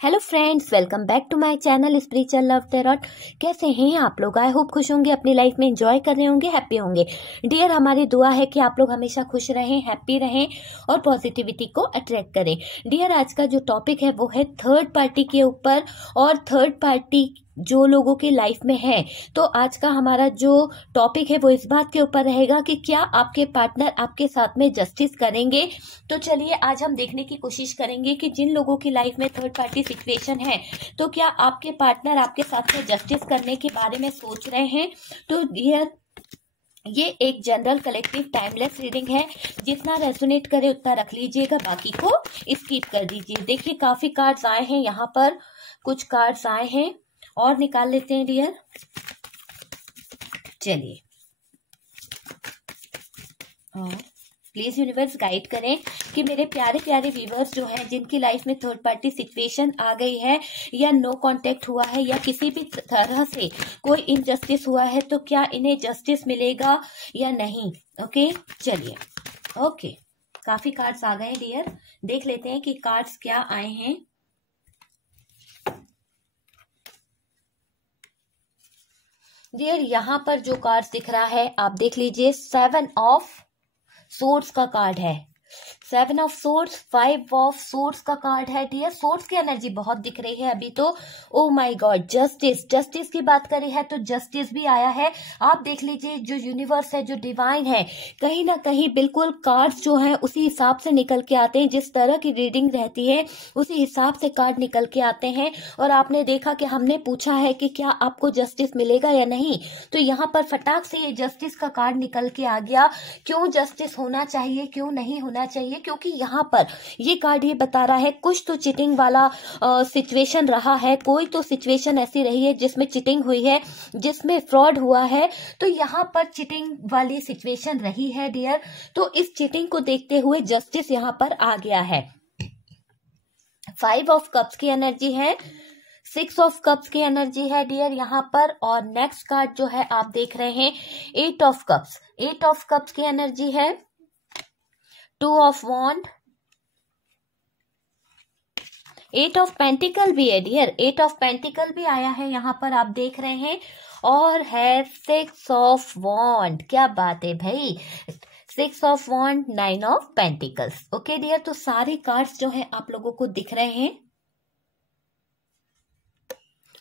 Hello friends, welcome back to my channel spiritual love tarot. कैसे हैं आप लोग? आई होप खुश होंगे, अपनी लाइफ में एंजॉय कर रहे होंगे, हैप्पी होंगे। डियर, हमारी दुआ है कि आप लोग हमेशा खुश रहें, हैप्पी रहें और पॉजिटिविटी को अट्रैक्ट करें। डियर, आज का जो टॉपिक है वो है थर्ड पार्टी के ऊपर, और थर्ड पार्टी जो लोगों की लाइफ में है। तो आज का हमारा जो टॉपिक है वो इस बात के ऊपर रहेगा कि क्या आपके पार्टनर आपके साथ में जस्टिस करेंगे। तो चलिए आज हम देखने की कोशिश करेंगे कि जिन लोगों की लाइफ में थर्ड पार्टी सिचुएशन है, तो क्या आपके पार्टनर आपके साथ में जस्टिस करने के बारे में सोच रहे हैं। तो डियर, ये एक जनरल कलेक्टिव टाइमलेस रीडिंग है। जितना रेजोनेट करे उतना रख लीजिएगा, बाकी को स्किप कर दीजिए। देखिए काफी कार्ड्स आए हैं, यहाँ पर कुछ कार्ड्स आए हैं और निकाल लेते हैं डियर। चलिए, और प्लीज यूनिवर्स गाइड करें कि मेरे प्यारे प्यारे व्यूवर्स जो हैं, जिनकी लाइफ में थर्ड पार्टी सिचुएशन आ गई है, या नो कांटेक्ट हुआ है, या किसी भी तरह से कोई इनजस्टिस हुआ है, तो क्या इन्हें जस्टिस मिलेगा या नहीं। ओके, चलिए। ओके, काफी कार्ड्स आ गए हैं डियर, देख लेते हैं कि कार्ड्स क्या आए हैं। डियर, यहाँ पर जो कार्ड्स दिख रहा है आप देख लीजिए, 7 ऑफ सोर्ड्स का कार्ड है, 7 ऑफ सोर्ड्स, 5 ऑफ सोर्ड्स का कार्ड है डियर। सोर्ड्स की एनर्जी बहुत दिख रही है अभी तो। ओ माय गॉड, जस्टिस की बात करी है तो जस्टिस भी आया है। आप देख लीजिए, जो यूनिवर्स है, जो डिवाइन है, कहीं ना कहीं बिल्कुल कार्ड्स जो हैं उसी हिसाब से निकल के आते हैं। जिस तरह की रीडिंग रहती है उसी हिसाब से कार्ड निकल के आते हैं। और आपने देखा कि हमने पूछा है कि क्या आपको जस्टिस मिलेगा या नहीं, तो यहाँ पर फटाक से ये जस्टिस का कार्ड निकल के आ गया। क्यों जस्टिस होना चाहिए, क्यों नहीं होना चाहिए? क्योंकि यहाँ पर ये कार्ड ये बता रहा है कुछ तो चिटिंग वाला सिचुएशन रहा है, कोई तो सिचुएशन ऐसी रही है जिसमें चिटिंग हुई है, जिसमें फ्रॉड हुआ है। तो यहाँ पर चिटिंग वाली सिचुएशन रही है डियर। तो इस चिटिंग को देखते हुए जस्टिस यहाँ पर आ गया है। 5 ऑफ कप्स की एनर्जी है, 6 ऑफ कप्स की एनर्जी है डियर यहाँ पर। और नेक्स्ट कार्ड जो है आप देख रहे हैं 8 ऑफ कप्स, 8 ऑफ कप्स की एनर्जी है, 2 ऑफ वॉन्ड, 8 ऑफ पेंटिकल भी है डियर, 8 ऑफ पेंटिकल भी आया है यहाँ पर, आप देख रहे हैं। और है 6 ऑफ वॉन्ड। क्या बात है भाई, 6 of wand, 9 of pentacles. Okay dear, तो सारे कार्ड्स जो हैं आप लोगों को दिख रहे हैं।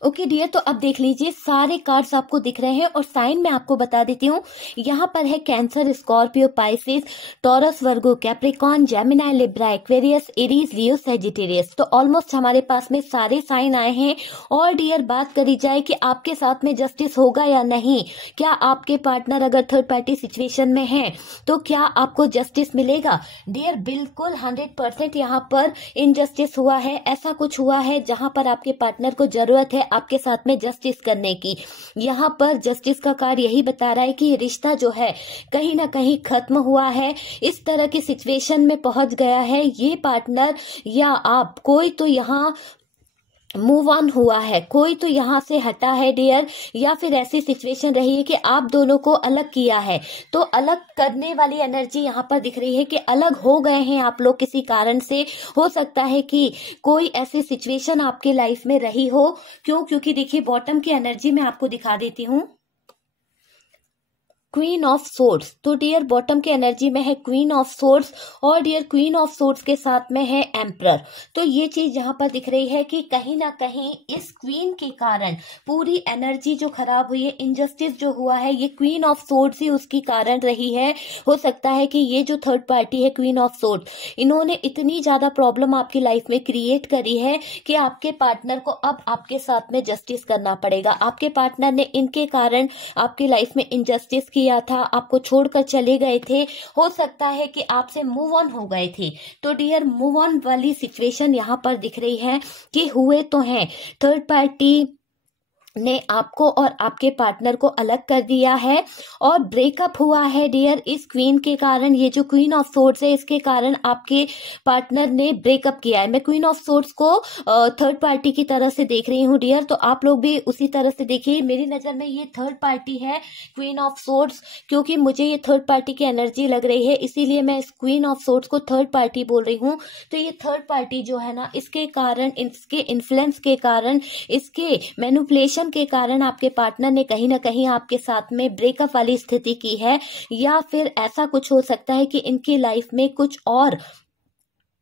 ओके डियर, तो अब देख लीजिए सारे कार्ड्स आपको दिख रहे हैं। और साइन मैं आपको बता देती हूँ, यहाँ पर है Cancer, Scorpio, Pisces, Taurus, Virgo, Capricorn, Gemini, Libra, Aquarius, Aries, Leo, Sagittarius. तो ऑलमोस्ट हमारे पास में सारे साइन आए हैं। और डियर, बात करी जाए कि आपके साथ में जस्टिस होगा या नहीं, क्या आपके पार्टनर अगर थर्ड पार्टी सिचुएशन में है तो क्या आपको जस्टिस मिलेगा। डियर, बिल्कुल 100% यहाँ पर इनजस्टिस हुआ है। ऐसा कुछ हुआ है जहां पर आपके पार्टनर को जरूरत है आपके साथ में जस्टिस करने की। यहाँ पर जस्टिस का कार्य यही बता रहा है कि ये रिश्ता जो है कहीं ना कहीं खत्म हुआ है, इस तरह की सिचुएशन में पहुंच गया है ये पार्टनर या आप, कोई तो यहाँ मूव ऑन हुआ है, कोई तो यहाँ से हटा है डियर। या फिर ऐसी सिचुएशन रही है कि आप दोनों को अलग किया है, तो अलग करने वाली एनर्जी यहाँ पर दिख रही है कि अलग हो गए हैं आप लोग किसी कारण से। हो सकता है कि कोई ऐसी सिचुएशन आपके लाइफ में रही हो। क्यों? क्योंकि देखिए बॉटम की एनर्जी मैं आपको दिखा देती हूँ, क्वीन ऑफ सोर्ड्स। तो डियर, बॉटम की एनर्जी में है क्वीन ऑफ सोर्ड्स, और डियर क्वीन ऑफ सोर्ड्स के साथ में है एम्परर। तो ये चीज यहाँ पर दिख रही है कि कहीं ना कहीं इस क्वीन के कारण पूरी एनर्जी जो खराब हुई है, इनजस्टिस जो हुआ है, ये क्वीन ऑफ सोर्ड्स ही उसकी कारण रही है। हो सकता है कि ये जो थर्ड पार्टी है क्वीन ऑफ सोर्ड्स, इन्होंने इतनी ज्यादा प्रॉब्लम आपकी लाइफ में क्रिएट करी है कि आपके पार्टनर को अब आपके साथ में जस्टिस करना पड़ेगा। आपके पार्टनर ने इनके कारण आपकी लाइफ में इनजस्टिस किया था, आपको छोड़कर चले गए थे। हो सकता है कि आपसे मूव ऑन हो गए थे। तो डियर, मूव ऑन वाली सिचुएशन यहाँ पर दिख रही है कि हुए तो हैं। थर्ड पार्टी ने आपको और आपके पार्टनर को अलग कर दिया है और ब्रेकअप हुआ है डियर इस क्वीन के कारण। ये जो क्वीन ऑफ सोर्ड्स है इसके कारण आपके पार्टनर ने ब्रेकअप किया है। मैं क्वीन ऑफ सोर्ड्स को थर्ड पार्टी की तरह से देख रही हूँ डियर, तो आप लोग भी उसी तरह से देखिए। मेरी नजर में ये थर्ड पार्टी है क्वीन ऑफ सोर्ड्स, क्योंकि मुझे ये थर्ड पार्टी की एनर्जी लग रही है, इसीलिए मैं इस क्वीन ऑफ सोर्ड्स को थर्ड पार्टी बोल रही हूँ। तो ये थर्ड पार्टी जो है ना, इसके कारण, इसके इन्फ्लुएंस के कारण, इसके मैनिपुलेशन के कारण आपके पार्टनर ने कहीं ना कहीं आपके साथ में ब्रेकअप वाली स्थिति की है, या फिर ऐसा कुछ हो सकता है कि इनकी लाइफ में कुछ और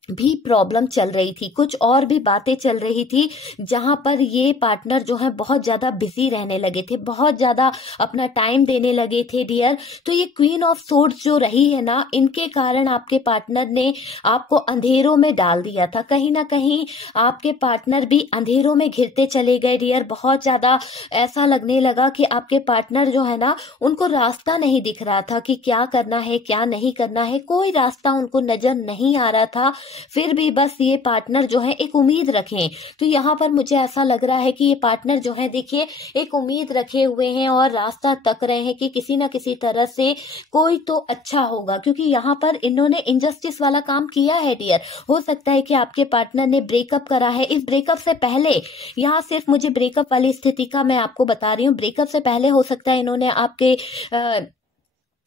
भी प्रॉब्लम चल रही थी, कुछ और भी बातें चल रही थी, जहां पर ये पार्टनर जो है बहुत ज्यादा बिजी रहने लगे थे, बहुत ज्यादा अपना टाइम देने लगे थे डियर। तो ये क्वीन ऑफ सोर्ड्स जो रही है ना, इनके कारण आपके पार्टनर ने आपको अंधेरों में डाल दिया था। कहीं ना कहीं आपके पार्टनर भी अंधेरों में घिरते चले गए डियर। बहुत ज्यादा ऐसा लगने लगा कि आपके पार्टनर जो है ना, उनको रास्ता नहीं दिख रहा था कि क्या करना है क्या नहीं करना है, कोई रास्ता उनको नजर नहीं आ रहा था। फिर भी बस ये पार्टनर जो है एक उम्मीद रखें। तो यहाँ पर मुझे ऐसा लग रहा है कि ये पार्टनर जो है, देखिए, एक उम्मीद रखे हुए हैं और रास्ता तक रहे हैं कि किसी ना किसी तरह से कोई तो अच्छा होगा, क्योंकि यहाँ पर इन्होंने इनजस्टिस वाला काम किया है डियर। हो सकता है कि आपके पार्टनर ने ब्रेकअप करा है। इस ब्रेकअप से पहले, यहाँ सिर्फ मुझे ब्रेकअप वाली स्थिति का मैं आपको बता रही हूँ, ब्रेकअप से पहले हो सकता है इन्होंने आपके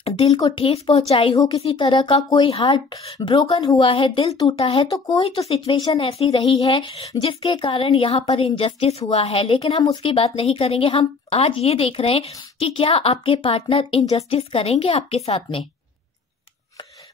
दिल को ठेस पहुंचाई हो, किसी तरह का कोई हार्ट ब्रोकन हुआ है, दिल टूटा है, तो कोई तो सिचुएशन ऐसी रही है जिसके कारण यहाँ पर इनजस्टिस हुआ है। लेकिन हम उसकी बात नहीं करेंगे, हम आज ये देख रहे हैं कि क्या आपके पार्टनर इनजस्टिस करेंगे आपके साथ में।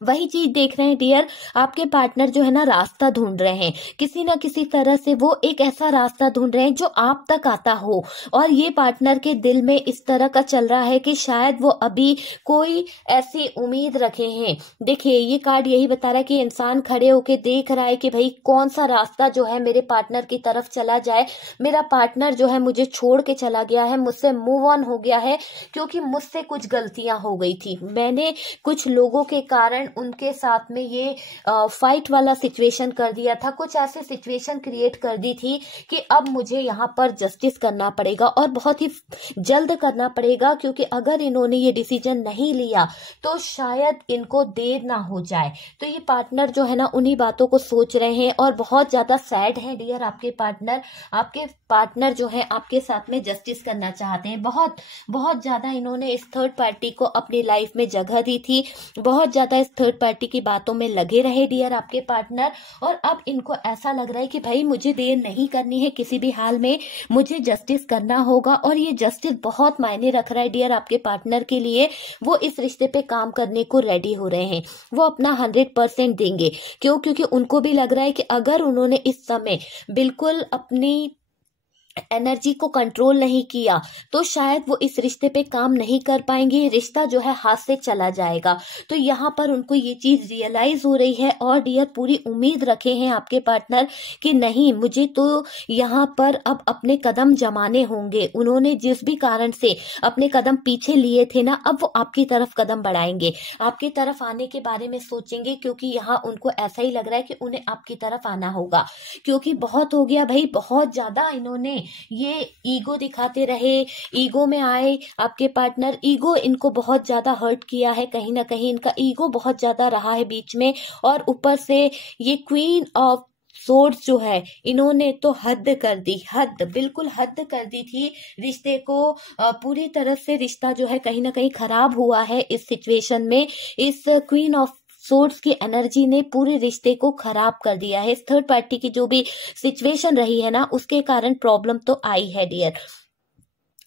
वही चीज देख रहे हैं डियर, आपके पार्टनर जो है ना, रास्ता ढूंढ रहे हैं, किसी ना किसी तरह से वो एक ऐसा रास्ता ढूंढ रहे हैं जो आप तक आता हो। और ये पार्टनर के दिल में इस तरह का चल रहा है कि शायद वो अभी कोई ऐसी उम्मीद रखे हैं। देखिए, ये कार्ड यही बता रहा है कि इंसान खड़े होके देख रहा है कि भाई कौन सा रास्ता जो है मेरे पार्टनर की तरफ चला जाए। मेरा पार्टनर जो है मुझे छोड़ के चला गया है, मुझसे मूव ऑन हो गया है, क्योंकि मुझसे कुछ गलतियां हो गई थी। मैंने कुछ लोगों के कारण उनके साथ में ये फाइट वाला सिचुएशन कर दिया था, कुछ ऐसे सिचुएशन क्रिएट कर दी थी कि अब मुझे यहाँ पर जस्टिस करना पड़ेगा और बहुत ही जल्द करना पड़ेगा, क्योंकि अगर इन्होंने ये डिसीजन नहीं लिया तो शायद इनको देर ना हो जाए। तो ये पार्टनर जो है ना, उन्हीं बातों को सोच रहे हैं और बहुत ज्यादा सैड है डियर। आपके पार्टनर जो है आपके साथ में जस्टिस करना चाहते हैं। बहुत बहुत ज्यादा इन्होंने इस थर्ड पार्टी को अपनी लाइफ में जगह दी थी, बहुत ज्यादा इस थर्ड पार्टी की बातों में लगे रहे डियर आपके पार्टनर। और अब इनको ऐसा लग रहा है कि भाई मुझे देर नहीं करनी है, किसी भी हाल में मुझे जस्टिस करना होगा। और ये जस्टिस बहुत मायने रख रहा है डियर आपके पार्टनर के लिए। वो इस रिश्ते पे काम करने को रेडी हो रहे हैं, वो अपना 100% देंगे। क्यों? क्योंकि उनको भी लग रहा है कि अगर उन्होंने इस समय बिल्कुल अपनी एनर्जी को कंट्रोल नहीं किया तो शायद वो इस रिश्ते पे काम नहीं कर पाएंगे, रिश्ता जो है हाथ से चला जाएगा। तो यहाँ पर उनको ये चीज रियलाइज हो रही है और डियर पूरी उम्मीद रखे हैं आपके पार्टनर कि नहीं, मुझे तो यहाँ पर अब अपने कदम जमाने होंगे। उन्होंने जिस भी कारण से अपने कदम पीछे लिए थे ना, अब वो आपकी तरफ कदम बढ़ाएंगे, आपकी तरफ आने के बारे में सोचेंगे, क्योंकि यहाँ उनको ऐसा ही लग रहा है कि उन्हें आपकी तरफ आना होगा। क्योंकि बहुत हो गया भाई, बहुत ज्यादा इन्होंने ये ईगो दिखाते रहे, ईगो में आए आपके पार्टनर, ईगो इनको बहुत ज्यादा हर्ट किया है। कहीं ना कहीं इनका ईगो बहुत ज्यादा रहा है बीच में। और ऊपर से ये क्वीन ऑफ सोर्ड्स जो है, इन्होंने तो हद कर दी, हद, बिल्कुल हद कर दी थी रिश्ते को। पूरी तरह से रिश्ता जो है कहीं ना कहीं खराब हुआ है इस सिचुएशन में। इस क्वीन ऑफ सोर्ड्स की एनर्जी ने पूरे रिश्ते को खराब कर दिया है। इस थर्ड पार्टी की जो भी सिचुएशन रही है ना, उसके कारण प्रॉब्लम तो आई है डियर।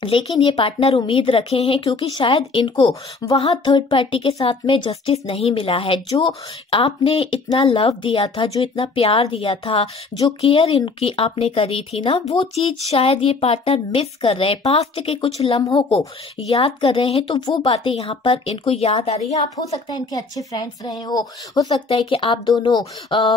लेकिन ये पार्टनर उम्मीद रखे हैं, क्योंकि शायद इनको वहां थर्ड पार्टी के साथ में जस्टिस नहीं मिला है। जो आपने इतना लव दिया था, जो इतना प्यार दिया था, जो केयर इनकी आपने करी थी ना, वो चीज शायद ये पार्टनर मिस कर रहे हैं। पास्ट के कुछ लम्हों को याद कर रहे हैं, तो वो बातें यहाँ पर इनको याद आ रही है। आप हो सकता है इनके अच्छे फ्रेंड्स रहे हो सकता है कि आप दोनों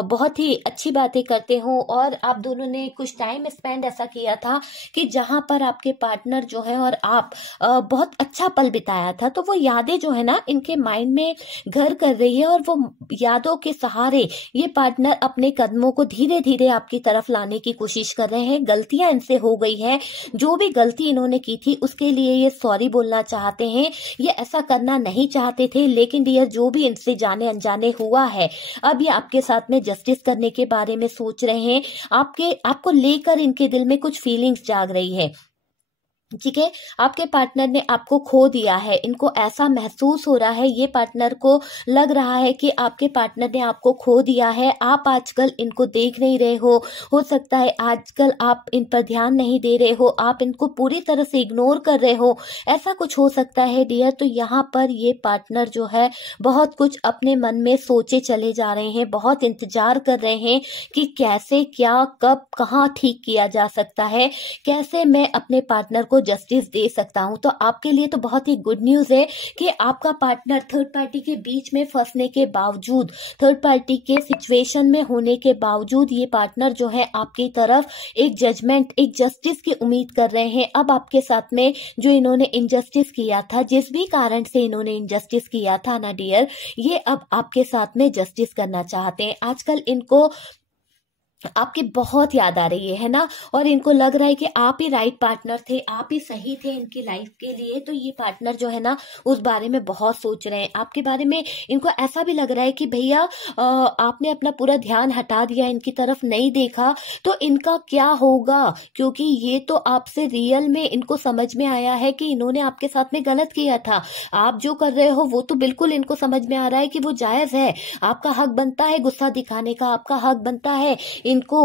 बहुत ही अच्छी बातें करते हो और आप दोनों ने कुछ टाइम स्पेंड ऐसा किया था कि जहां पर आपके पार्टनर जो है और आप बहुत अच्छा पल बिताया था, तो वो यादें जो है ना इनके माइंड में घर कर रही है, और वो यादों के सहारे ये पार्टनर अपने कदमों को धीरे धीरे आपकी तरफ लाने की कोशिश कर रहे हैं। गलतियां इनसे हो गई है, जो भी गलती इन्होंने की थी उसके लिए ये सॉरी बोलना चाहते हैं। ये ऐसा करना नहीं चाहते थे, लेकिन डियर जो भी इनसे जाने अनजाने हुआ है, अब ये आपके साथ में जस्टिस करने के बारे में सोच रहे हैं। आपको लेकर इनके दिल में कुछ फीलिंग्स जाग रही है, ठीक है। आपके पार्टनर ने आपको खो दिया है, इनको ऐसा महसूस हो रहा है, ये पार्टनर को लग रहा है कि आपके पार्टनर ने आपको खो दिया है। आप आजकल इनको देख नहीं रहे हो सकता है आजकल आप इन पर ध्यान नहीं दे रहे हो, आप इनको पूरी तरह से इग्नोर कर रहे हो, ऐसा कुछ हो सकता है डियर। तो यहाँ पर ये पार्टनर जो है बहुत कुछ अपने मन में सोचे चले जा रहे हैं, बहुत इंतजार कर रहे हैं कि कैसे, क्या, कब, कहाँ ठीक किया जा सकता है, कैसे मैं अपने पार्टनर को जस्टिस दे सकता हूं। तो आपके लिए तो बहुत ही गुड न्यूज है कि आपका पार्टनर थर्ड पार्टी के बीच में फंसने के बावजूद, थर्ड पार्टी के सिचुएशन में होने के बावजूद, ये पार्टनर जो है आपकी तरफ एक जजमेंट, एक जस्टिस की उम्मीद कर रहे हैं। अब आपके साथ में जो इन्होंने इनजस्टिस किया था, जिस भी कारण से इन्होंने इनजस्टिस किया था ना डियर, ये अब आपके साथ में जस्टिस करना चाहते हैं। आजकल इनको आपकी बहुत याद आ रही है ना, और इनको लग रहा है कि आप ही राइट पार्टनर थे, आप ही सही थे इनकी लाइफ के लिए। तो ये पार्टनर जो है ना उस बारे में बहुत सोच रहे हैं, आपके बारे में इनको ऐसा भी लग रहा है कि भैया आपने अपना पूरा ध्यान हटा दिया, इनकी तरफ नहीं देखा, तो इनका क्या होगा, क्योंकि ये तो आपसे रियल में इनको समझ में आया है कि इन्होंने आपके साथ में गलत किया था। आप जो कर रहे हो वो तो बिल्कुल इनको समझ में आ रहा है कि वो जायज है, आपका हक बनता है गुस्सा दिखाने का, आपका हक बनता है इनको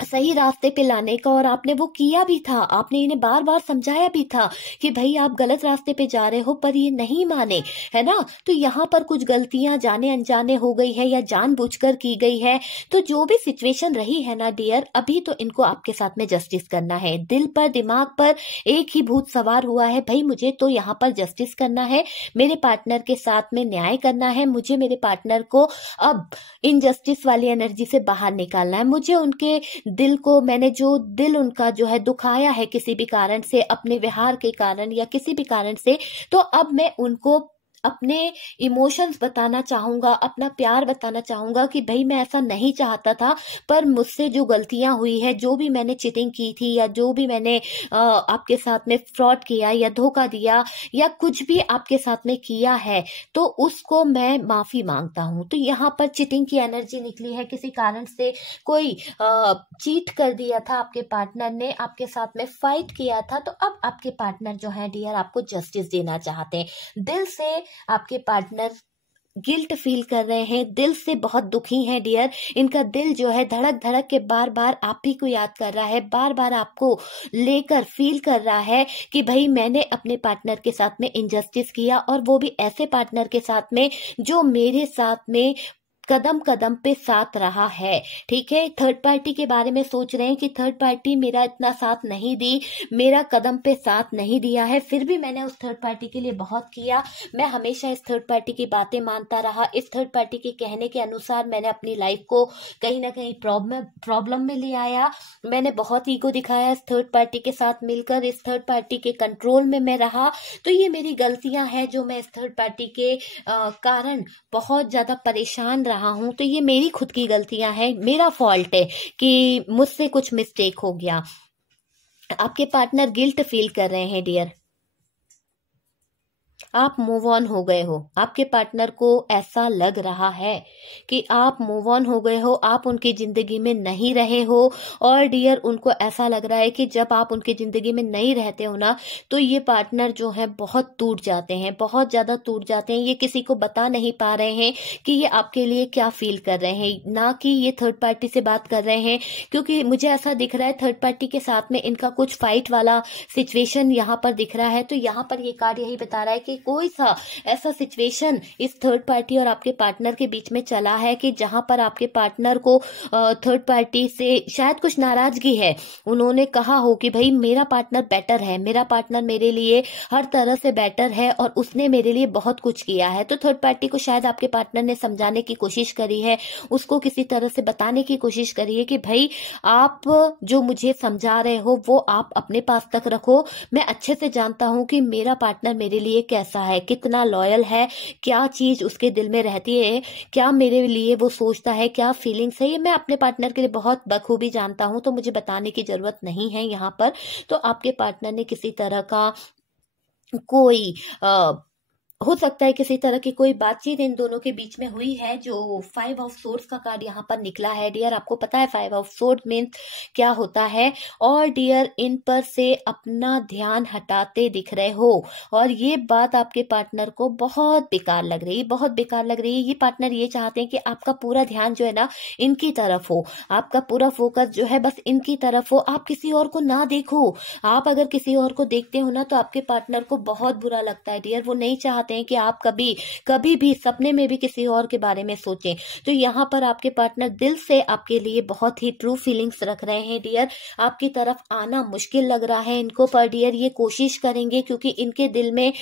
सही रास्ते पे लाने का, और आपने वो किया भी था। आपने इन्हें बार बार समझाया भी था कि भाई आप गलत रास्ते पे जा रहे हो, पर ये नहीं माने, है ना। तो यहाँ पर कुछ गलतियां जाने अनजाने हो गई है या जानबूझकर की गई है। तो जो भी सिचुएशन रही है ना डियर, अभी तो इनको आपके साथ में जस्टिस करना है। दिल पर, दिमाग पर एक ही भूत सवार हुआ है, भाई मुझे तो यहाँ पर जस्टिस करना है, मेरे पार्टनर के साथ में न्याय करना है, मुझे मेरे पार्टनर को अब इनजस्टिस वाली एनर्जी से बाहर निकालना है। मुझे उनके दिल को, मैंने जो दिल उनका जो है दुखाया है किसी भी कारण से, अपने व्यवहार के कारण या किसी भी कारण से, तो अब मैं उनको अपने इमोशंस बताना चाहूंगा, अपना प्यार बताना चाहूंगा कि भाई मैं ऐसा नहीं चाहता था, पर मुझसे जो गलतियां हुई है, जो भी मैंने चीटिंग की थी या जो भी मैंने आपके साथ में फ्रॉड किया या धोखा दिया या कुछ भी आपके साथ में किया है, तो उसको मैं माफी मांगता हूं। तो यहाँ पर चीटिंग की एनर्जी निकली है, किसी कारण से कोई चीट कर दिया था आपके पार्टनर ने, आपके साथ में फाइट किया था, तो अब आपके पार्टनर जो है डियर आपको जस्टिस देना चाहते हैं। दिल से आपके पार्टनर गिल्ट फील कर रहे हैं, दिल से बहुत दुखी हैं डियर। इनका दिल जो है धड़क धड़क के बार बार आप ही को याद कर रहा है, बार बार आपको लेकर फील कर रहा है कि भाई मैंने अपने पार्टनर के साथ में इनजस्टिस किया, और वो भी ऐसे पार्टनर के साथ में जो मेरे साथ में कदम कदम पे साथ रहा है, ठीक है। थर्ड पार्टी के बारे में सोच रहे हैं कि थर्ड पार्टी मेरा इतना साथ नहीं दी, मेरा कदम पे साथ नहीं दिया है, फिर भी मैंने उस थर्ड पार्टी के लिए बहुत किया, मैं हमेशा इस थर्ड पार्टी की बातें मानता रहा, इस थर्ड पार्टी के कहने के अनुसार मैंने अपनी लाइफ को कहीं ना कहीं प्रॉब्लम में ले आया, मैंने बहुत ईगो दिखाया इस थर्ड पार्टी के साथ मिलकर, इस थर्ड पार्टी के कंट्रोल में मैं रहा। तो ये मेरी गलतियां हैं जो मैं इस थर्ड पार्टी के कारण बहुत ज्यादा परेशान रहा हूं। तो ये मेरी खुद की गलतियां हैं, मेरा फॉल्ट है कि मुझसे कुछ मिस्टेक हो गया। आपके पार्टनर गिल्ट फील कर रहे हैं डियर, आप मूव ऑन हो गए हो, आपके पार्टनर को ऐसा लग रहा है कि आप मूव ऑन हो गए हो, आप उनकी जिंदगी में नहीं रहे हो, और डियर उनको ऐसा लग रहा है कि जब आप उनकी जिंदगी में नहीं रहते हो ना, तो ये पार्टनर जो है बहुत टूट जाते हैं, बहुत ज्यादा टूट जाते हैं। ये किसी को बता नहीं पा रहे हैं कि ये आपके लिए क्या फील कर रहे हैं, ना कि ये थर्ड पार्टी से बात कर रहे हैं, क्योंकि मुझे ऐसा दिख रहा है थर्ड पार्टी के साथ में इनका कुछ फाइट वाला सिचुएशन यहाँ पर दिख रहा है। तो यहाँ पर ये कार्ड यही बता रहा है कि कि कोई सा ऐसा सिचुएशन इस थर्ड पार्टी और आपके पार्टनर के बीच में चला है कि जहां पर आपके पार्टनर को थर्ड पार्टी से शायद कुछ नाराजगी है। उन्होंने कहा हो कि भाई मेरा पार्टनर बेटर है, मेरा पार्टनर मेरे लिए हर तरह से बेटर है और उसने मेरे लिए बहुत कुछ किया है। तो थर्ड पार्टी को शायद आपके पार्टनर ने समझाने की कोशिश करी है, उसको किसी तरह से बताने की कोशिश करी है कि भाई आप जो मुझे समझा रहे हो वो आप अपने पास तक रखो, मैं अच्छे से जानता हूं कि मेरा पार्टनर मेरे लिए कैसा है, कितना लॉयल है, क्या चीज उसके दिल में रहती है, क्या मेरे लिए वो सोचता है, क्या फीलिंग्स है, ये मैं अपने पार्टनर के लिए बहुत बखूबी जानता हूं, तो मुझे बताने की जरूरत नहीं है यहाँ पर। तो आपके पार्टनर ने किसी तरह का कोई हो सकता है किसी तरह की कोई बातचीत इन दोनों के बीच में हुई है, जो 5 ऑफ सोर्ड्स का कार्ड यहाँ पर निकला है। डियर आपको पता है 5 ऑफ सोर्ड मीन्स क्या होता है, और डियर इन पर से अपना ध्यान हटाते दिख रहे हो और ये बात आपके पार्टनर को बहुत बेकार लग रही है, बहुत बेकार लग रही है। ये पार्टनर ये चाहते हैं कि आपका पूरा ध्यान जो है ना इनकी तरफ हो, आपका पूरा फोकस जो है बस इनकी तरफ हो, आप किसी और को ना देखो। आप अगर किसी और को देखते हो ना तो आपके पार्टनर को बहुत बुरा लगता है डियर, वो नहीं चाहते हैं कि आप कभी भी सपने में भी किसी और के बारे में सोचें। तो यहाँ पर आपके पार्टनर दिल से आपके लिए बहुत ही ट्रू फीलिंग्स रख रहे हैं डियर। आपकी तरफ आना मुश्किल लग रहा है इनको, पर डियर ये कोशिश करेंगे क्योंकि इनके दिल में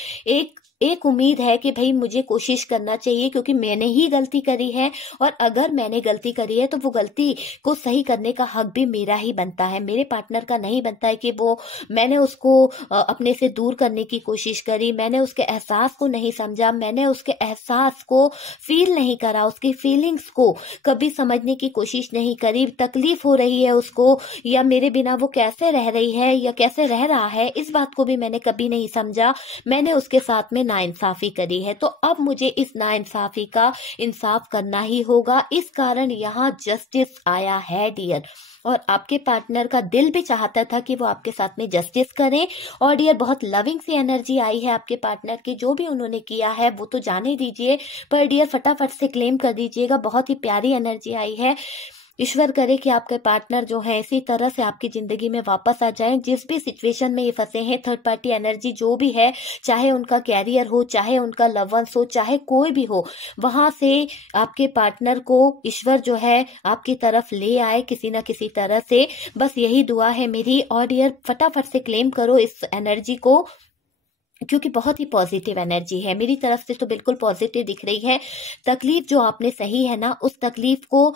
एक उम्मीद है कि भाई मुझे कोशिश करना चाहिए क्योंकि मैंने ही गलती करी है, और अगर मैंने गलती करी है तो वो गलती को सही करने का हक भी मेरा ही बनता है, मेरे पार्टनर का नहीं बनता है कि मैंने उसको अपने से दूर करने की कोशिश करी, मैंने उसके एहसास को नहीं समझा, मैंने उसके एहसास को फील नहीं करा, उसकी फीलिंग्स को कभी समझने की कोशिश नहीं करी। तकलीफ हो रही है उसको या मेरे बिना वो कैसे रह रही है या कैसे रह रहा है, इस बात को भी मैंने कभी नहीं समझा, मैंने उसके साथ में नाइंसाफी करी है। तो अब मुझे इस नाइंसाफी का इंसाफ करना ही होगा, इस कारण यहाँ जस्टिस आया है डियर। और आपके पार्टनर का दिल भी चाहता था कि वो आपके साथ में जस्टिस करें, और डियर बहुत लविंग सी एनर्जी आई है आपके पार्टनर की, जो भी उन्होंने किया है वो तो जाने दीजिए, पर डियर फटाफट से क्लेम कर दीजिएगा, बहुत ही प्यारी एनर्जी आई है। ईश्वर करे कि आपके पार्टनर जो है इसी तरह से आपकी जिंदगी में वापस आ जाएं, जिस भी सिचुएशन में ये फंसे हैं। थर्ड पार्टी एनर्जी जो भी है, चाहे उनका कैरियर हो, चाहे उनका लव वंस हो, चाहे कोई भी हो, वहां से आपके पार्टनर को ईश्वर जो है आपकी तरफ ले आए किसी ना किसी तरह से, बस यही दुआ है मेरी। और डियर फटाफट से क्लेम करो इस एनर्जी को, क्योंकि बहुत ही पॉजिटिव एनर्जी है, मेरी तरफ से तो बिल्कुल पॉजिटिव दिख रही है। तकलीफ जो आपने सही है ना, उस तकलीफ को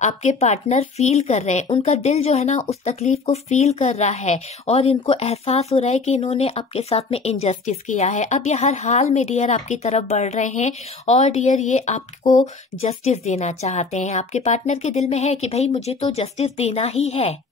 आपके पार्टनर फील कर रहे हैं, उनका दिल जो है ना उस तकलीफ को फील कर रहा है, और इनको एहसास हो रहा है कि इन्होंने आपके साथ में इनजस्टिस किया है। अब ये हर हाल में डियर आपकी तरफ बढ़ रहे हैं, और डियर ये आपको जस्टिस देना चाहते हैं। आपके पार्टनर के दिल में है कि भाई मुझे तो जस्टिस देना ही है,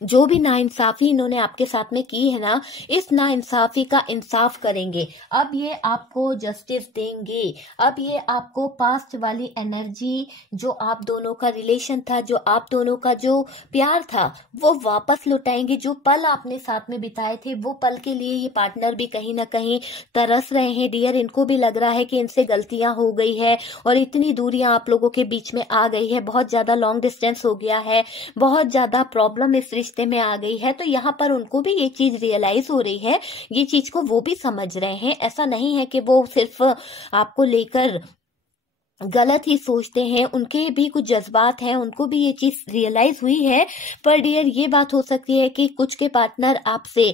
जो भी नाइंसाफी इन्होंने आपके साथ में की है ना, इस नाइंसाफी का इंसाफ करेंगे। अब ये आपको जस्टिस देंगे, अब ये आपको पास्ट वाली एनर्जी, जो आप दोनों का रिलेशन था, जो आप दोनों का जो प्यार था, वो वापस लौटाएंगे। जो पल आपने साथ में बिताए थे, वो पल के लिए ये पार्टनर भी कहीं ना कहीं तरस रहे हैं डियर। इनको भी लग रहा है कि इनसे गलतियां हो गई है और इतनी दूरियां आप लोगों के बीच में आ गई है, बहुत ज्यादा लॉन्ग डिस्टेंस हो गया है, बहुत ज्यादा प्रॉब्लम इस रिश्ते में आ गई है। तो यहाँ पर उनको भी ये चीज रियलाइज हो रही है, ये चीज को वो भी समझ रहे हैं। ऐसा नहीं है कि वो सिर्फ आपको लेकर गलत ही सोचते हैं, उनके भी कुछ जज्बात हैं, उनको भी ये चीज रियलाइज हुई है। पर डियर ये बात हो सकती है कि कुछ के पार्टनर आपसे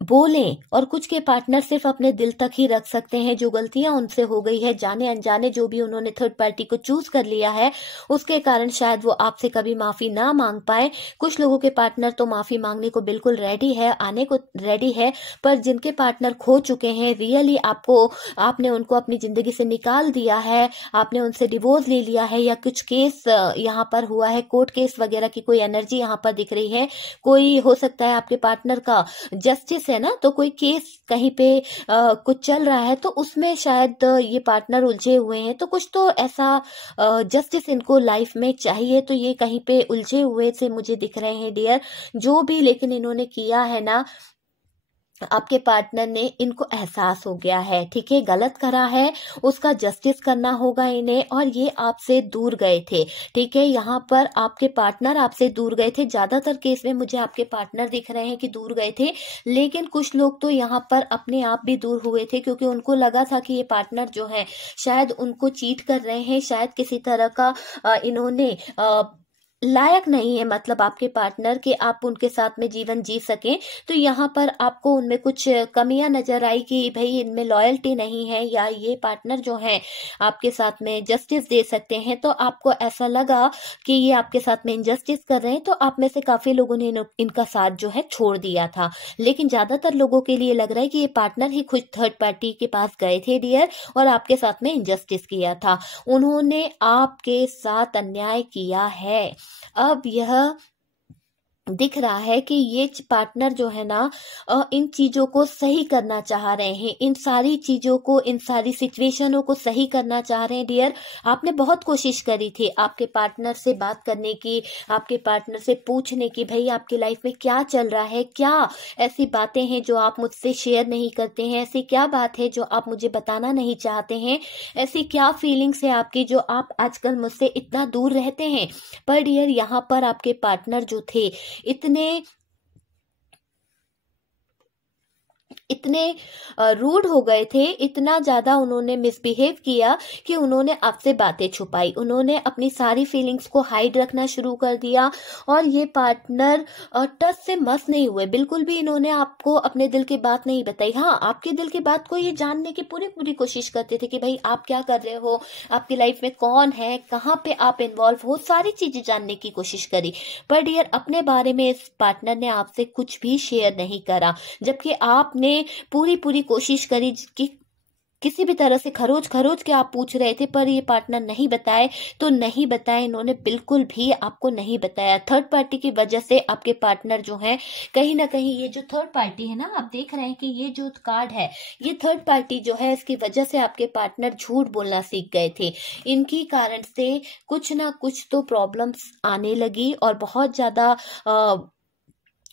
बोलें और कुछ के पार्टनर सिर्फ अपने दिल तक ही रख सकते हैं। जो गलतियां उनसे हो गई है, जाने अनजाने जो भी उन्होंने थर्ड पार्टी को चूज कर लिया है, उसके कारण शायद वो आपसे कभी माफी ना मांग पाए। कुछ लोगों के पार्टनर तो माफी मांगने को बिल्कुल रेडी है, आने को रेडी है, पर जिनके पार्टनर खो चुके हैं, रियली आपने उनको अपनी जिंदगी से निकाल दिया है, आपने उनसे डिवोर्स ले लिया है, या कुछ केस यहाँ पर हुआ है, कोर्ट केस वगैरह की कोई एनर्जी यहाँ पर दिख रही है। कोई हो सकता है आपके पार्टनर का जस्टिस है ना, तो कोई केस कहीं पे कुछ चल रहा है, तो उसमें शायद ये पार्टनर उलझे हुए हैं। तो कुछ तो ऐसा जस्टिस इनको लाइफ में चाहिए, तो ये कहीं पे उलझे हुए से मुझे दिख रहे हैं डियर। जो भी लेकिन इन्होंने किया है ना, आपके पार्टनर ने इनको एहसास हो गया है, ठीक है, गलत करा है, उसका जस्टिस करना होगा इन्हें, और ये आपसे दूर गए थे, ठीक है। यहाँ पर आपके पार्टनर आपसे दूर गए थे, ज्यादातर केस में मुझे आपके पार्टनर दिख रहे हैं कि दूर गए थे, लेकिन कुछ लोग तो यहाँ पर अपने आप भी दूर हुए थे, क्योंकि उनको लगा था कि ये पार्टनर जो है शायद उनको चीट कर रहे हैं, शायद किसी तरह का इन्होंने लायक नहीं है, मतलब आपके पार्टनर के आप उनके साथ में जीवन जी सकें। तो यहाँ पर आपको उनमें कुछ कमियां नजर आई कि भाई इनमें लॉयल्टी नहीं है, या ये पार्टनर जो है आपके साथ में जस्टिस दे सकते हैं, तो आपको ऐसा लगा कि ये आपके साथ में इनजस्टिस कर रहे हैं, तो आप में से काफी लोगों ने इनका साथ जो है छोड़ दिया था। लेकिन ज्यादातर लोगों के लिए लग रहा है कि ये पार्टनर ही खुद थर्ड पार्टी के पास गए थे डियर, और आपके साथ में इनजस्टिस किया था, उन्होंने आपके साथ अन्याय किया है। अब यह दिख रहा है कि ये पार्टनर जो है ना इन चीजों को सही करना चाह रहे हैं, इन सारी चीजों को, इन सारी सिचुएशनों को सही करना चाह रहे हैं डियर। आपने बहुत कोशिश करी थी आपके पार्टनर से बात करने की, आपके पार्टनर से पूछने की, भाई आपकी लाइफ में क्या चल रहा है, क्या ऐसी बातें हैं जो आप मुझसे शेयर नहीं करते हैं, ऐसी क्या बात है जो आप मुझे बताना नहीं चाहते हैं, ऐसी क्या फीलिंग्स है आपकी जो आप आजकल मुझसे इतना दूर रहते हैं। पर डियर यहाँ पर आपके पार्टनर जो थे इतने रूड हो गए थे, इतना ज्यादा उन्होंने मिसबिहेव किया कि उन्होंने आपसे बातें छुपाई, उन्होंने अपनी सारी फीलिंग्स को हाइड रखना शुरू कर दिया। और ये पार्टनर टच से मस नहीं हुए, बिल्कुल भी इन्होंने आपको अपने दिल की बात नहीं बताई। हाँ, आपके दिल की बात को ये जानने की पूरी पूरी कोशिश करते थे कि भाई आप क्या कर रहे हो, आपकी लाइफ में कौन है, कहाँ पे आप इन्वॉल्व हो, सारी चीजें जानने की कोशिश करी। पर डियर अपने बारे में इस पार्टनर ने आपसे कुछ भी शेयर नहीं करा, जबकि आपने पूरी पूरी कोशिश करी कि किसी भी तरह से खरोच खरोच के आप पूछ रहे थे, पर ये पार्टनर नहीं बताए तो नहीं बताए, इन्होंने बिल्कुल भी आपको नहीं बताया। थर्ड पार्टी की वजह से आपके पार्टनर जो है कहीं ना कहीं, ये जो थर्ड पार्टी है ना, आप देख रहे हैं कि ये जो कार्ड है ये थर्ड पार्टी जो है, इसकी वजह से आपके पार्टनर झूठ बोलना सीख गए थे। इनकी कारण से कुछ ना कुछ तो प्रॉब्लम्स आने लगी और बहुत ज्यादा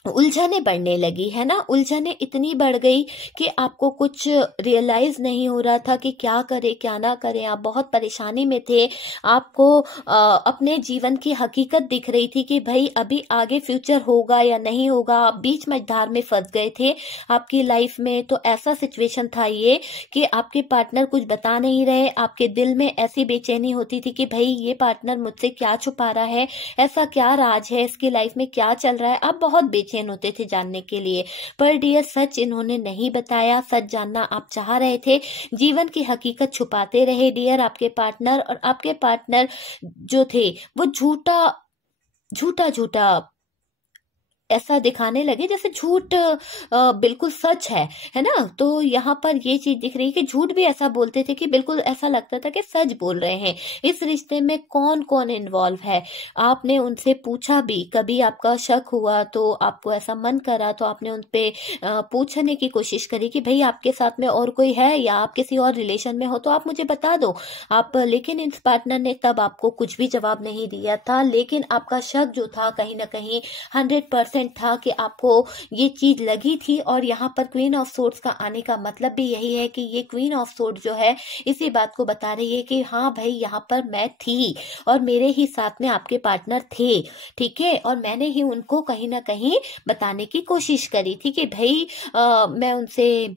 उलझने बढ़ने लगी, है ना। उलझने इतनी बढ़ गई कि आपको कुछ रियलाइज नहीं हो रहा था कि क्या करे क्या ना करे, आप बहुत परेशानी में थे। आपको अपने जीवन की हकीकत दिख रही थी कि भाई अभी आगे फ्यूचर होगा या नहीं होगा, आप बीच मझधार में फंस गए थे आपकी लाइफ में। तो ऐसा सिचुएशन था ये कि आपके पार्टनर कुछ बता नहीं रहे, आपके दिल में ऐसी बेचैनी होती थी कि भाई ये पार्टनर मुझसे क्या छुपा रहा है, ऐसा क्या राज है, इसकी लाइफ में क्या चल रहा है, आप बहुत बेचैन होते थे जानने के लिए। पर डियर सच इन्होंने नहीं बताया, सच जानना आप चाह रहे थे, जीवन की हकीकत छुपाते रहे डियर आपके पार्टनर। और आपके पार्टनर जो थे वो झूठा झूठा झूठा ऐसा दिखाने लगे जैसे झूठ बिल्कुल सच है ना। तो यहाँ पर ये चीज दिख रही है कि झूठ भी ऐसा बोलते थे कि बिल्कुल ऐसा लगता था कि सच बोल रहे हैं। इस रिश्ते में कौन कौन इन्वॉल्व है, आपने उनसे पूछा भी, कभी आपका शक हुआ तो आपको ऐसा मन करा तो आपने उन पे पूछने की कोशिश करी कि भाई आपके साथ में और कोई है या आप किसी और रिलेशन में हो तो आप मुझे बता दो आप। लेकिन इस पार्टनर ने तब आपको कुछ भी जवाब नहीं दिया था, लेकिन आपका शक जो था कहीं ना कहीं 100% था कि आपको ये चीज लगी थी। और यहाँ पर क्वीन ऑफ सोर्ड्स का आने का मतलब भी यही है कि ये क्वीन ऑफ सोर्ड्स जो है इसी बात को बता रही है कि हाँ भाई यहाँ पर मैं थी और मेरे ही साथ में आपके पार्टनर थे, ठीक है। और मैंने ही उनको कहीं ना कहीं बताने की कोशिश करी थी कि भाई मैं उनसे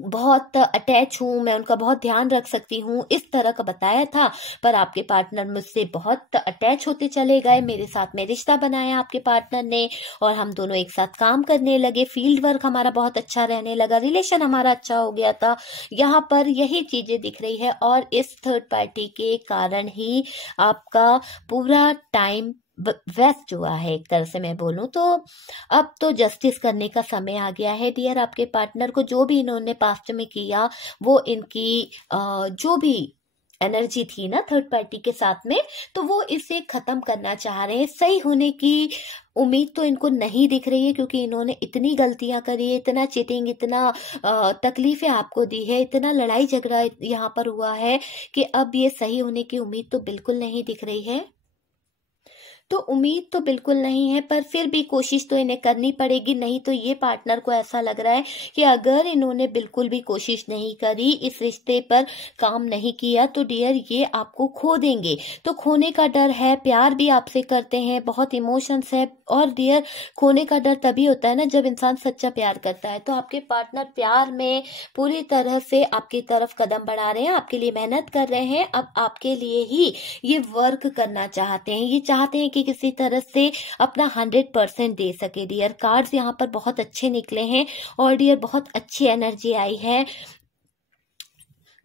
बहुत अटैच हूं, मैं उनका बहुत ध्यान रख सकती हूँ, इस तरह का बताया था। पर आपके पार्टनर मुझसे बहुत अटैच होते चले गए, मेरे साथ में रिश्ता बनाया आपके पार्टनर ने और हम दोनों एक साथ काम करने लगे, फील्ड वर्क हमारा बहुत अच्छा रहने लगा, रिलेशन हमारा अच्छा हो गया था। यहाँ पर यही चीजें दिख रही है और इस थर्ड पार्टी के कारण ही आपका पूरा टाइम वेस्ट हुआ है एक तरह से मैं बोलूं तो। अब तो जस्टिस करने का समय आ गया है डियर। आपके पार्टनर को जो भी इन्होंने पास्ट में किया वो इनकी जो भी एनर्जी थी ना थर्ड पार्टी के साथ में, तो वो इसे खत्म करना चाह रहे हैं। सही होने की उम्मीद तो इनको नहीं दिख रही है क्योंकि इन्होंने इतनी गलतियां करी है, इतना चीटिंग, इतना तकलीफें आपको दी है, इतना लड़ाई झगड़ा यहाँ पर हुआ है कि अब ये सही होने की उम्मीद तो बिल्कुल नहीं दिख रही है। तो उम्मीद तो बिल्कुल नहीं है, पर फिर भी कोशिश तो इन्हें करनी पड़ेगी। नहीं तो ये पार्टनर को ऐसा लग रहा है कि अगर इन्होंने बिल्कुल भी कोशिश नहीं करी, इस रिश्ते पर काम नहीं किया, तो डियर ये आपको खो देंगे। तो खोने का डर है, प्यार भी आपसे करते हैं, बहुत इमोशंस है। और डियर खोने का डर तभी होता है ना जब इंसान सच्चा प्यार करता है। तो आपके पार्टनर प्यार में पूरी तरह से आपकी तरफ कदम बढ़ा रहे हैं, आपके लिए मेहनत कर रहे हैं। अब आपके लिए ही ये वर्क करना चाहते हैं, ये चाहते हैं कि किसी तरह से अपना 100% दे सके। डियर कार्ड्स यहाँ पर बहुत अच्छे निकले हैं और डियर बहुत अच्छी एनर्जी आई है।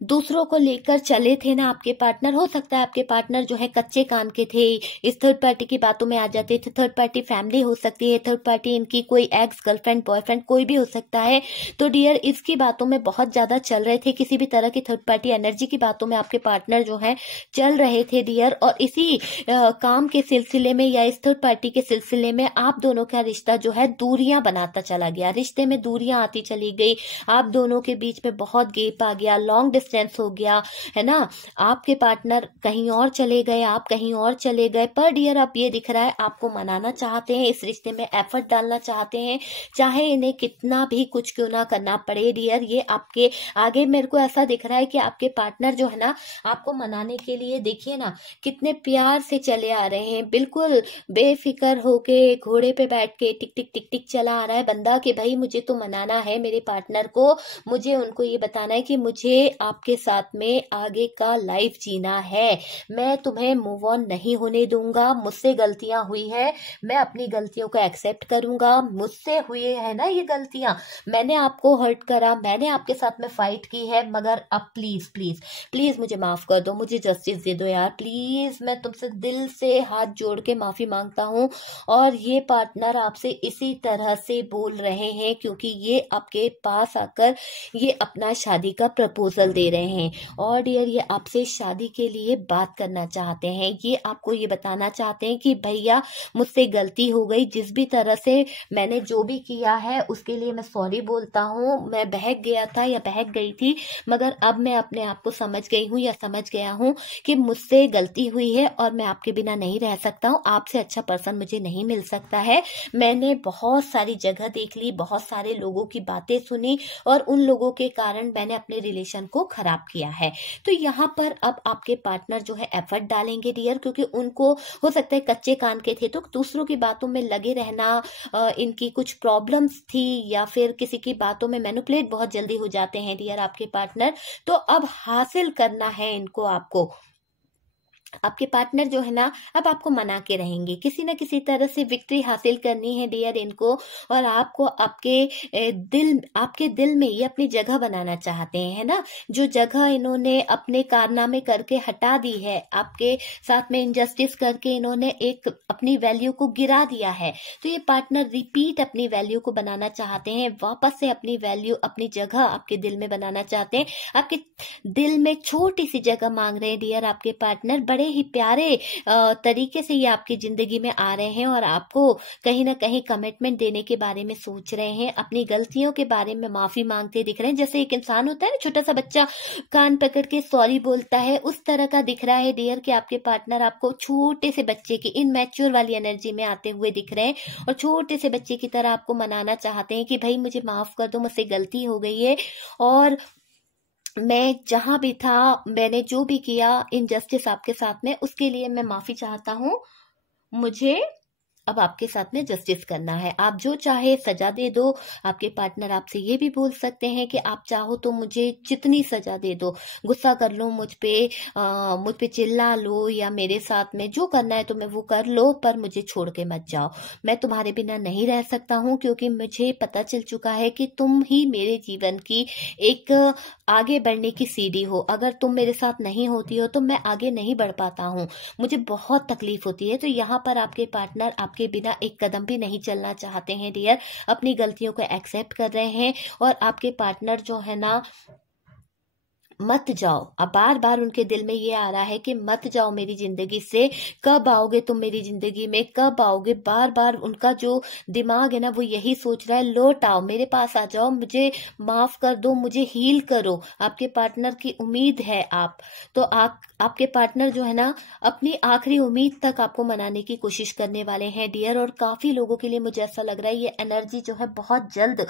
दूसरों को लेकर चले थे ना आपके पार्टनर। हो सकता है आपके पार्टनर जो है कच्चे कान के थे, इस थर्ड पार्टी की बातों में आ जाते थे। थर्ड पार्टी फैमिली हो सकती है, थर्ड पार्टी इनकी कोई एक्स गर्लफ्रेंड बॉयफ्रेंड कोई भी हो सकता है। तो डियर इसकी बातों में बहुत ज्यादा चल रहे थे, किसी भी तरह की थर्ड पार्टी एनर्जी की बातों में आपके पार्टनर जो है चल रहे थे डियर। और इसी काम के सिलसिले में या इस थर्ड पार्टी के सिलसिले में आप दोनों का रिश्ता जो है दूरियां बनाता चला गया, रिश्ते में दूरियां आती चली गई, आप दोनों के बीच में बहुत गैप आ गया, लॉन्ग डिस्टेंस हो गया है ना। आपके पार्टनर कहीं और चले गए, आप कहीं और चले गए। पर डियर अब ये दिख रहा है आपको मनाना चाहते हैं, इस रिश्ते में एफर्ट डालना चाहते हैं, चाहे इन्हें कितना भी कुछ क्यों ना करना पड़े। डियर ये आपके आगे मेरे को ऐसा दिख रहा है कि आपके पार्टनर जो है ना आपको मनाने के लिए देखिए ना कितने प्यार से चले आ रहे हैं, बिल्कुल बेफिक्र होके घोड़े पे बैठ के टिक टिक टिक टिक चला आ रहा है बंदा कि भाई मुझे तो मनाना है मेरे पार्टनर को, मुझे उनको ये बताना है कि मुझे आपके साथ में आगे का लाइफ जीना है, मैं तुम्हें मूव ऑन नहीं होने दूंगा, मुझसे गलतियां हुई है, मैं अपनी गलतियों को एक्सेप्ट करूंगा, मुझसे हुई है ना ये गलतियां, मैंने आपको हर्ट करा, मैंने आपके साथ में फाइट की है, मगर अब प्लीज प्लीज प्लीज मुझे माफ कर दो, मुझे जस्टिस दे दो यार प्लीज, मैं तुमसे दिल से हाथ जोड़ के माफी मांगता हूँ। और ये पार्टनर आपसे इसी तरह से बोल रहे हैं क्योंकि ये आपके पास आकर ये अपना शादी का प्रपोजल दे रहे हैं और डियर ये आपसे शादी के लिए बात करना चाहते हैं। ये आपको ये बताना चाहते हैं कि भैया मुझसे गलती हो गई, जिस भी तरह से मैंने जो भी किया है उसके लिए मैं सॉरी बोलता हूँ, मैं बहक गया था या बहक गई थी, मगर अब मैं अपने आप को समझ गई हूँ या समझ गया हूँ कि मुझसे गलती हुई है और मैं आपके बिना नहीं रह सकता हूँ, आपसे अच्छा पर्सन मुझे नहीं मिल सकता है। मैंने बहुत सारी जगह देख ली, बहुत सारे लोगों की बातें सुनी और उन लोगों के कारण मैंने अपने रिलेशन को खराब किया है। तो यहाँ पर अब आपके पार्टनर जो है एफर्ट डालेंगे डियर, क्योंकि उनको हो सकता है कच्चे कान के थे तो दूसरों की बातों में लगे रहना, इनकी कुछ प्रॉब्लम्स थी या फिर किसी की बातों में मैनिपुलेट बहुत जल्दी हो जाते हैं डियर आपके पार्टनर। तो अब हासिल करना है इनको, आपको आपके पार्टनर जो है ना अब आपको मना के रहेंगे, किसी ना किसी तरह से विक्ट्री हासिल करनी है डियर इनको। और आपको आपके दिल में ये अपनी जगह बनाना चाहते हैं, है ना। जो जगह इन्होंने अपने कारनामे करके हटा दी है, आपके साथ में इनजस्टिस करके इन्होंने एक अपनी वैल्यू को गिरा दिया है, तो ये पार्टनर रिपीट अपनी वैल्यू को बनाना चाहते हैं, वापस से अपनी वैल्यू अपनी जगह आपके दिल में बनाना चाहते हैं। आपके दिल में छोटी सी जगह मांग रहे हैं डियर आपके पार्टनर, बड़े ही प्यारे तरीके से ये आपकी जिंदगी में आ रहे हैं और आपको कहीं ना कहीं कमिटमेंट देने के बारे में सोच रहे हैं, अपनी गलतियों के बारे में माफी मांगते दिख रहे हैं। जैसे एक इंसान होता है ना, छोटा सा बच्चा कान पकड़ के सॉरी बोलता है, उस तरह का दिख रहा है डियर कि आपके पार्टनर आपको छोटे से बच्चे की इनमैच्योर वाली एनर्जी में आते हुए दिख रहे हैं और छोटे से बच्चे की तरह आपको मनाना चाहते हैं कि भाई मुझे माफ कर दो, मुझसे गलती हो गई है और मैं जहां भी था, मैंने जो भी किया इनजस्टिस आपके साथ में, उसके लिए मैं माफी चाहता हूँ, मुझे अब आपके साथ में जस्टिस करना है, आप जो चाहे सजा दे दो। आपके पार्टनर आपसे ये भी बोल सकते हैं कि आप चाहो तो मुझे जितनी सजा दे दो, गुस्सा कर लो मुझ पे चिल्ला लो या मेरे साथ में जो करना है तुम्हें वो कर लो, पर मुझे छोड़ के मत जाओ, मैं तुम्हारे बिना नहीं रह सकता हूँ, क्योंकि मुझे पता चल चुका है कि तुम ही मेरे जीवन की एक आगे बढ़ने की सीढ़ी हो, अगर तुम मेरे साथ नहीं होती हो तो मैं आगे नहीं बढ़ पाता हूँ, मुझे बहुत तकलीफ होती है। तो यहाँ पर आपके पार्टनर आपके बिना एक कदम भी नहीं चलना चाहते हैं डियर, अपनी गलतियों को एक्सेप्ट कर रहे हैं और आपके पार्टनर जो है ना मत जाओ, अब बार बार उनके दिल में ये आ रहा है कि मत जाओ मेरी जिंदगी से, कब आओगे तुम मेरी जिंदगी में, कब आओगे, बार बार उनका जो दिमाग है ना वो यही सोच रहा है लौट आओ मेरे पास, आ जाओ, मुझे माफ कर दो, मुझे हील करो। आपके पार्टनर की उम्मीद है आप तो आपके पार्टनर जो है ना अपनी आखिरी उम्मीद तक आपको मनाने की कोशिश करने वाले हैं डियर। और काफी लोगों के लिए मुझे ऐसा लग रहा है ये एनर्जी जो है बहुत जल्द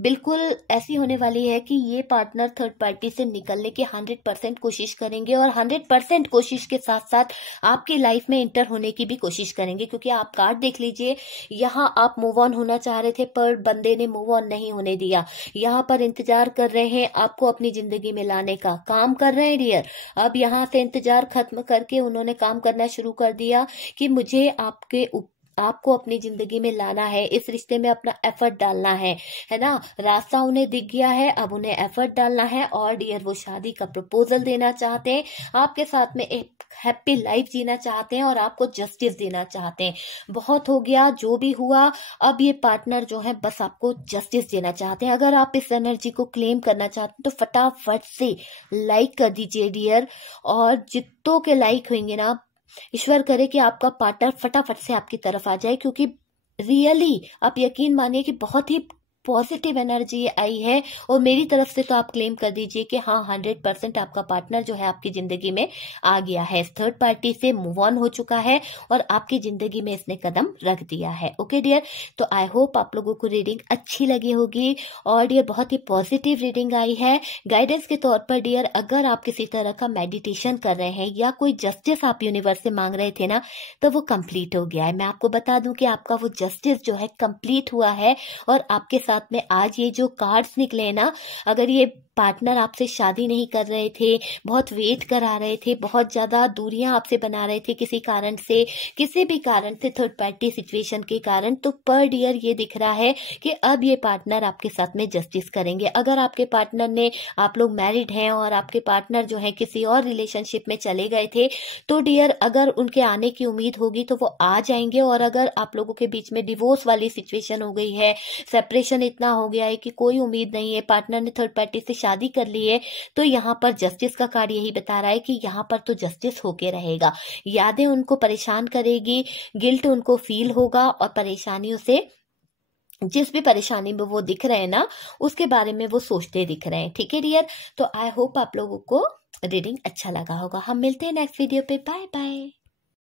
बिल्कुल ऐसी होने वाली है कि ये पार्टनर थर्ड पार्टी से निकलने की 100% कोशिश करेंगे और 100% कोशिश के साथ साथ आपकी लाइफ में इंटर होने की भी कोशिश करेंगे। क्योंकि आप कार्ड देख लीजिए, यहाँ आप मूव ऑन होना चाह रहे थे पर बंदे ने मूव ऑन नहीं होने दिया। यहाँ पर इंतजार कर रहे हैं आपको अपनी जिंदगी में लाने का, काम कर रहे हैं डियर। अब यहाँ से इंतजार खत्म करके उन्होंने काम करना शुरू कर दिया कि मुझे आपको अपनी जिंदगी में लाना है, इस रिश्ते में अपना एफर्ट डालना है ना। रास्ता उन्हें दिख गया है, अब उन्हें एफर्ट डालना है। और डियर वो शादी का प्रपोजल देना चाहते हैं, आपके साथ में एक हैप्पी लाइफ जीना चाहते हैं और आपको जस्टिस देना चाहते हैं। बहुत हो गया जो भी हुआ, अब ये पार्टनर जो है बस आपको जस्टिस देना चाहते हैं। अगर आप इस एनर्जी को क्लेम करना चाहते हैं तो फटाफट से लाइक कर दीजिए डियर। और जितनों के लाइक होंगे ना, ईश्वर करे कि आपका पार्टनर फटाफट से आपकी तरफ आ जाए। क्योंकि रियली आप यकीन मानिए कि बहुत ही पॉजिटिव एनर्जी आई है। और मेरी तरफ से तो आप क्लेम कर दीजिए कि हाँ 100% आपका पार्टनर जो है आपकी जिंदगी में आ गया है, थर्ड पार्टी से मूव ऑन हो चुका है और आपकी जिंदगी में इसने कदम रख दिया है। ओके डियर, तो आई होप आप लोगों को रीडिंग अच्छी लगी होगी। और डियर बहुत ही पॉजिटिव रीडिंग आई है। गाइडेंस के तौर पर डियर अगर आप किसी तरह का मेडिटेशन कर रहे हैं या कोई जस्टिस आप यूनिवर्स से मांग रहे थे ना, तो वो कंप्लीट हो गया है। मैं आपको बता दूं कि आपका वो जस्टिस जो है कंप्लीट हुआ है। और आपके साथ में आज ये जो कार्ड्स निकले ना, अगर ये पार्टनर आपसे शादी नहीं कर रहे थे, बहुत वेट करा रहे थे, बहुत ज्यादा दूरियां आपसे बना रहे थे किसी कारण से, किसी भी कारण से, थर्ड पार्टी सिचुएशन के कारण, तो पर डियर ये दिख रहा है कि अब ये पार्टनर आपके साथ में जस्टिस करेंगे। अगर आपके पार्टनर ने, आप लोग मैरिड हैं और आपके पार्टनर जो है किसी और रिलेशनशिप में चले गए थे, तो डियर अगर उनके आने की उम्मीद होगी तो वो आ जाएंगे। और अगर आप लोगों के बीच में डिवोर्स वाली सिचुएशन हो गई है, सेपरेशन इतना हो गया है कि कोई उम्मीद नहीं है, पार्टनर ने थर्ड पार्टी से शादी कर ली है, तो यहाँ पर जस्टिस का कार्ड यही बता रहा है कि यहाँ पर तो जस्टिस होके रहेगा। यादें उनको परेशान करेगी, गिल्ट उनको फील होगा और परेशानियों से, जिस भी परेशानी में वो दिख रहे हैं ना, उसके बारे में वो सोचते दिख रहे हैं। ठीक है डियर, तो आई होप आप लोगों को रीडिंग अच्छा लगा होगा। हम मिलते हैं नेक्स्ट वीडियो पे। Bye bye.